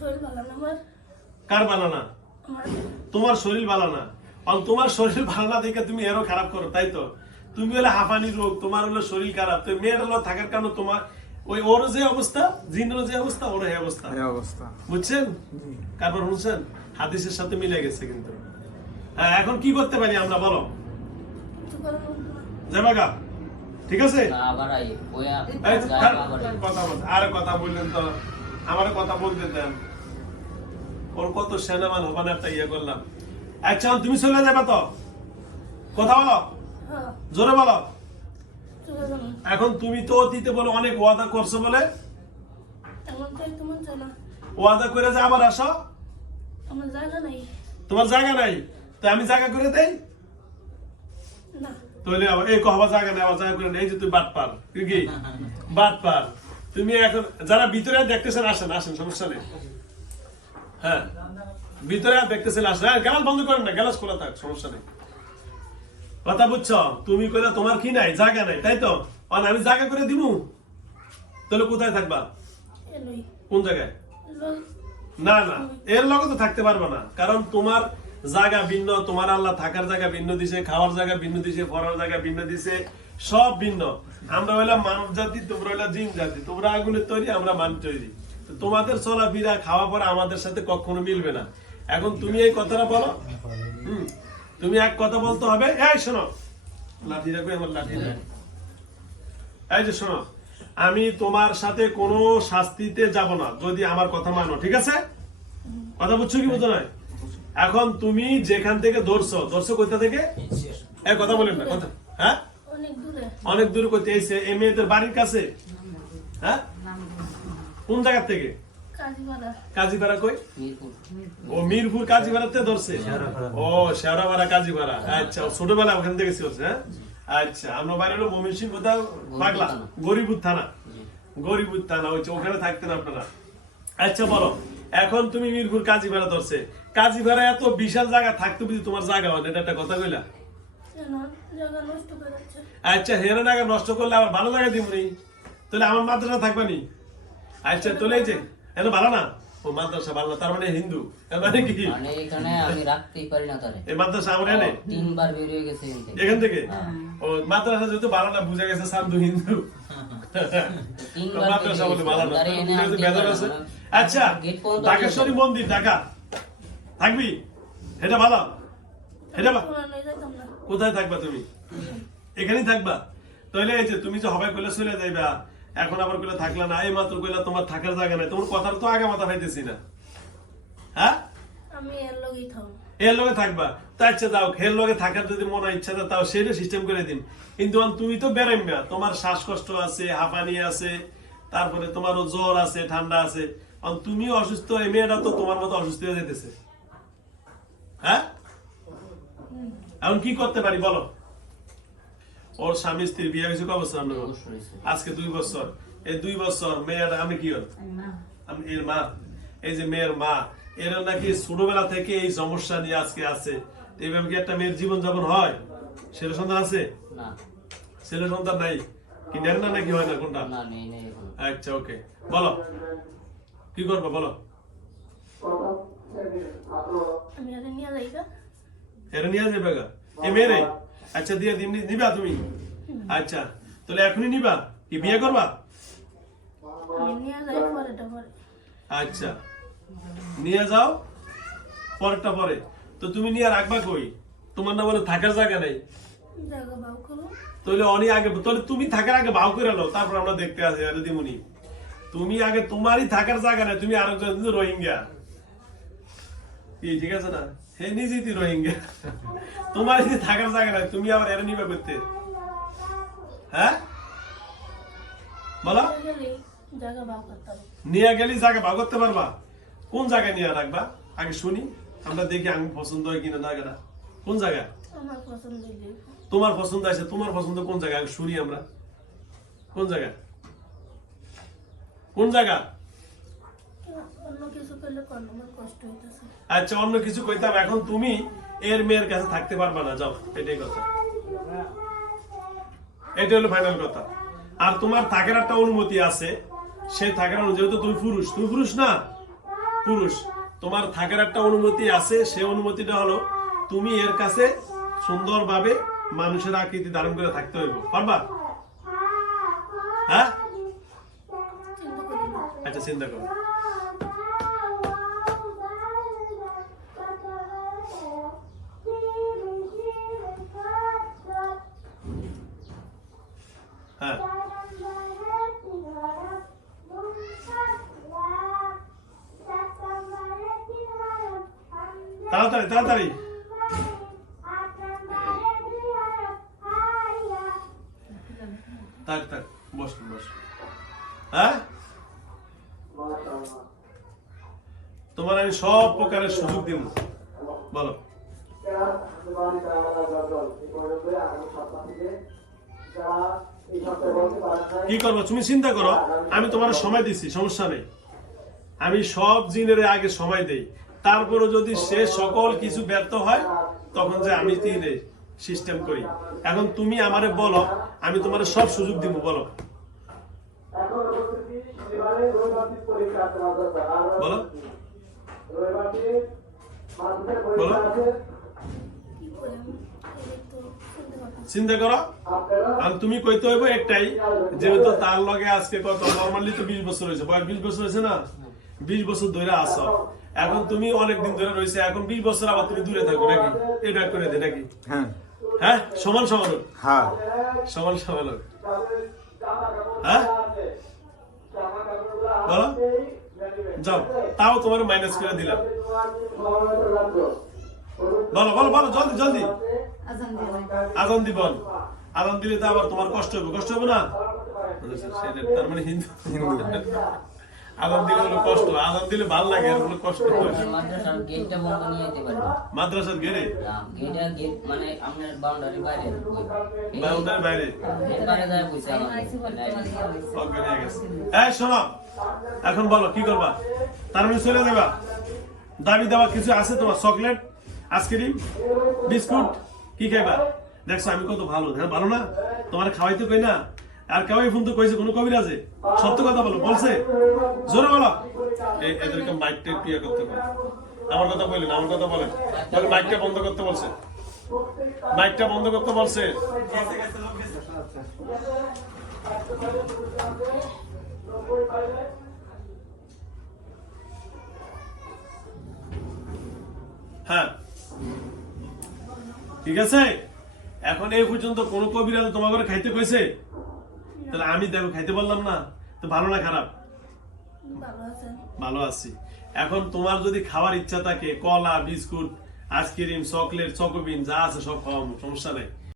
শরীর ভালো না কার তোমার শরীর ভালো না। কারণ তোমার শরীর ভালো না দেখে তুমি এরও খারাপ করো তাই তো? তুমি হলে হাঁপানি রোগ তোমার হলো শরীর খারাপ। তো মেয়ের হলো থাকার কারণে তোমার ওই ওর যে অবস্থা জিনের যে অবস্থা ওর এই অবস্থা। অবস্থা। বুঝছেন? তারপর শুনছেন? হাদিসের সাথে মিলে গেছে কিন্তু। হ্যাঁ এখন কি করতে পারি আমরা বলো। যাবাগা ঠিক আছে? না, আবার আই ওয়া এই, যায় থাক, আবার আই। কথা বল আর কথা বললেন তো। আমার কথা বলতে দেন। ওর কত সেনামান হবান একটা ইয়ে করলাম। আচ্ছা তুমি চলে যাবে তো? কথা বলো। হ্যাঁ। জোরে বলো। এখন তুমি তো অতীতে বলে অনেক ওয়াদা করছ বলে। তোমার ওয়াদা করে যে আবার আসো? জায়গা নাই। তোমার জায়গা নাই? তো আমি জায়গা করে দেই? না। তাহলে এই কহবা জায়গা নেই আবার জায়গা করে নেই যে তুই বাট পার কি বাট পার। তুমি এখন যারা ভিতরে দেখতেছেন আসেন আসেন সমস্যা নেই। হ্যাঁ। ভিতরে আর হ্যাঁ গ্যালাস বন্ধ করেন না গ্যালাস খোলা থাক সমস্যা নেই। কথা বুঝছ? তুমি কইলা তোমার কি নাই? জায়গা নাই তাই তো? আর আমি জায়গা করে দিমু? তাহলে কোথায় থাকবা? কোন জায়গায়? না না এর লগে তো থাকতে পারবে না। কারণ তোমার জায়গা ভিন্ন তোমার আল্লাহ থাকার জায়গা ভিন্ন দিছে খাওয়ার জায়গা ভিন্ন দিছে পড়ার জায়গা ভিন্ন দিছে সব ভিন্ন। আমরা হইলাম মানব জাতি তোমরা হইলাম জিন জাতি তোমরা আগুনের তৈরি আমরা মানুষ তৈরি। তোমাদের চলাফেরা খাওয়া পড়া আমাদের সাথে কখনো মিলবে না। এখন তুমি এই কথাটা বলো। হুম। তুমি এক কথা বলতে হবে। এই শোনো। লাঠি রাখবে আমার লাঠি এই যে শোনো আমি তোমার সাথে কোনো শাস্তিতে যাব না যদি আমার কথা মানো ঠিক আছে? কথা বুঝছ কি বুঝো নয় এখন তুমি যেখান থেকে ধরছো ধরছো কোথা থেকে? এই কথা বলেন না কথা। হ্যাঁ? অনেক দূরে। করতে এসে এই মেয়েদের বাড়ির কাছে? হ্যাঁ? কোন জায়গা থেকে? কাজীপাড়া। কাজীপাড়া কই? মিরপুর। ও মিরপুর কাজীপাড়াতে ধরছে? ও শেওড়াপাড়া কাজীপাড়া। আচ্ছা ছোটবেলা ওখান থেকে চলছে হ্যাঁ? আচ্ছা আমরা বাড়ি হলো মমিন কোথাও? পাগলা? গরিবুর থানা? গরিবুর থানা ওই ওখানে থাকতেন আপনারা। আচ্ছা বলো এখন তুমি মিরপুর কাজীপাড়া ধরছে। কাজীপাড়া এত বিশাল জায়গা থাকতে বুঝি তোমার জায়গা হয় এটা একটা কথা কইলা? আচ্ছা হেরে জায়গা নষ্ট করলে আবার ভালো জায়গা দিব নি তাহলে আমার মাদ্রাসা থাকবে নি? আচ্ছা যে এত ভালো না? ও মাদ্রাসা তার মানে হিন্দু। তার মানে কি? মানে এখানে আমি রাখতেই পারি না তারে। এই মাদ্রাসা আমরা তিনবার বেরিয়ে গেছে এখান থেকে। হ্যাঁ। ও মাদ্রাসা যেহেতু ভালো না বুঝা গেছে হিন্দু। মাদ্রাসা বলে ভালো না। বেজার আছে। আচ্ছা ঢাকেশ্বরী মন্দির ঢাকা। থাকবি? এটা ভালো? এটা কোথায় থাকবা তুমি? এখানেই থাকবা। তাহলে এই যে তুমি যে হবে কইলে চলে যাইবা। এখন আবার কইলে থাকলা না এই মাত্র কইলা তোমার থাকার জায়গা নাই তোমার কথার তো আগে মাথা পাইতেছি না। হ্যাঁ? আমি এর লগেই থাকব এর লগে থাকবা? তা আচ্ছা যাও এর লগে থাকার যদি মনে ইচ্ছা থাকে, তাও সেটা সিস্টেম করে দিন কিন্তু তুমি তো বেরাইবা তোমার শ্বাসকষ্ট আছে হাঁপানি আছে তারপরে তোমারও জ্বর আছে ঠান্ডা আছে। তুমিও অসুস্থ এই মেয়েটা তো তোমার মতো অসুস্থ হয়ে যেতেছে। হ্যাঁ? এখন কি করতে পারি বলো? ওর স্বামী স্ত্রী বিয়ে হয়েছে ক বছর আপনার? আজকে দুই বছর। এই দুই বছর মেয়ের আমি কি আমি এর মা। এই যে মেয়ের মা এর নাকি ছোটবেলা থেকে এই সমস্যা নিয়ে আজকে আছে। এইভাবে কি একটা মেয়ের জীবন যাপন হয়? ছেলে সন্তান আছে? না। ছেলে সন্তান নাই? কি নেন না নাকি হয় না কোনটা? আচ্ছা ওকে। বলো। কি করব বলো? এরা নিয়ে যাবে গা। এ মেয়ে রে? আচ্ছা দিয়ে দিন নিবা তুমি? আচ্ছা তাহলে এখনই নিবা? কি বিয়ে করবা? আচ্ছা নিয়ে যাও, পরেরটা পরে। তো তুমি নিয়ে রাখবা কই? তোমার না বলে থাকার জায়গা নেই। তাহলে অনেক আগে তাহলে তুমি থাকার আগে ভাও করে লো তারপর আমরা দেখতে আসি, আরে দিমুনি। তুমি আগে তোমারই থাকার জায়গা নেই, তুমি কিন্তু রোহিঙ্গা। ঠিক আছে না? নিজেই রোহিঙ্গা তোমারই যে থাকার জায়গা নাই, তুমি আবার এর নিবে করতে। হ্যাঁ? বলো। নিয়ে গেলে জায়গা ভাগ করতে পারবা। কোন জায়গায় নিয়ে রাখবা? আগে শুনি। আমরা দেখি আমি পছন্দ হয় কিনা জায়গাটা। কোন জায়গা? তোমার পছন্দ আছে, তোমার পছন্দ কোন জায়গা? শুনি আমরা। কোন জায়গা? কোন জায়গা অন্য কিছু করলে কোন আমার কষ্ট হইতেছে আচ্ছা অন্য কিছু কইতাম এখন তুমি এর মেয়ের কাছে থাকতে পারবা না যাও এটাই কথা। এটা হলো ফাইনাল কথা। আর তোমার থাকার একটা অনুমতি আছে সেই থাকার যেহেতু তুমি পুরুষ তুমি পুরুষ না? পুরুষ। তোমার থাকার একটা অনুমতি আছে সেই অনুমতিটা হলো তুমি এর কাছে সুন্দরভাবে মানুষের আকৃতি ধারণ করে থাকতে হইব। পারবা? হ্যাঁ? আচ্ছা চিন্তা করো। তাড়াতাড়ি তাড়াতাড়ি। থাক থাক, বস বস হ্যাঁ? তোমার আমি সব প্রকারের সুযোগ দিব। বলো। কি করব? তুমি চিন্তা করো। আমি তোমার সময় দিচ্ছি সমস্যা নেই। আমি সব জিনের আগে সময় দেই। তারপরে যদি সে সকল কিছু ব্যর্থ হয়, তখন যে আমি সিস্টেম করি? এখন তুমি আমারে বলো, আমি তোমার সব সুযোগ দিব, বলো। বলো। বলো। চিন্তা করো। আর তুমি কইতে হইব একটাই, যেহেতু তার লগে আজকে কত, নর্মালি তো বিশ বছর হয়েছে। বয়স বিশ বছর হয়েছে না? বিশ বছর ধরে আসো এখন তুমি অনেকদিন ধরে রয়েছে এখন বিশ বছর আবার তুমি দূরে থাকো নাকি? এটা করে দে নাকি? হ্যাঁ। হ্যাঁ? সমান সমান হোক। হ্যাঁ। সমান সমান হোক। হ্যাঁ? বলো। যাও। তাও তোমার মাইনাস করে দিলাম। বলো বলো বলো জলদি জলদি। আজান দিবন আজান দিলে তো আবার তোমার কষ্ট হবে। কষ্ট হবে না? সেটা তার মানে হিন্দু। হিন্দু। আজান দিলে হলো কষ্ট আজান দিলে ভালো লাগে আর হলো কষ্ট মাদ্রাসার গেটটা বন্ধ নিয়ে যেতে পারব। মাদ্রাসার গেলে গেটটা গেট মানে আপনার বাউন্ডারি বাইরে। যায় গেছে। এই শোনো এখন বলো কি করবা? তার মানে চলে যাবা? দাবি দেওয়া কিছু আছে তোমার? চকলেট আইসক্রিম বিস্কুট কি খাইবা? দেখছ আমি কত ভালো। হ্যাঁ ভালো না? তোমার খাওয়াইতে কই না? আর কেউ ফোন তো কইছে, কোনো কবিরাজে সত্য কথা বলো, বলছে? জোরে বলো। এই এদেরকে মাইকটা ক্রিয়া করতে পারে আমার কথা বললেন আমার কথা বলেন। বলে মাইকটা বন্ধ করতে বলছে। মাইকটা বন্ধ করতে বলছে। হ্যাঁ। ঠিক আছে? এখন এই পর্যন্ত কোন কবিরাজ ঘরে খাইতে কইছে? তাহলে আমি দেখো খাইতে বললাম না তো ভালো না খারাপ? ভালো আছি। এখন তোমার যদি খাওয়ার ইচ্ছা থাকে কলা বিস্কুট আইসক্রিম চকলেট চকোবিন যা আছে সব খাওয়াবো সমস্যা নেই।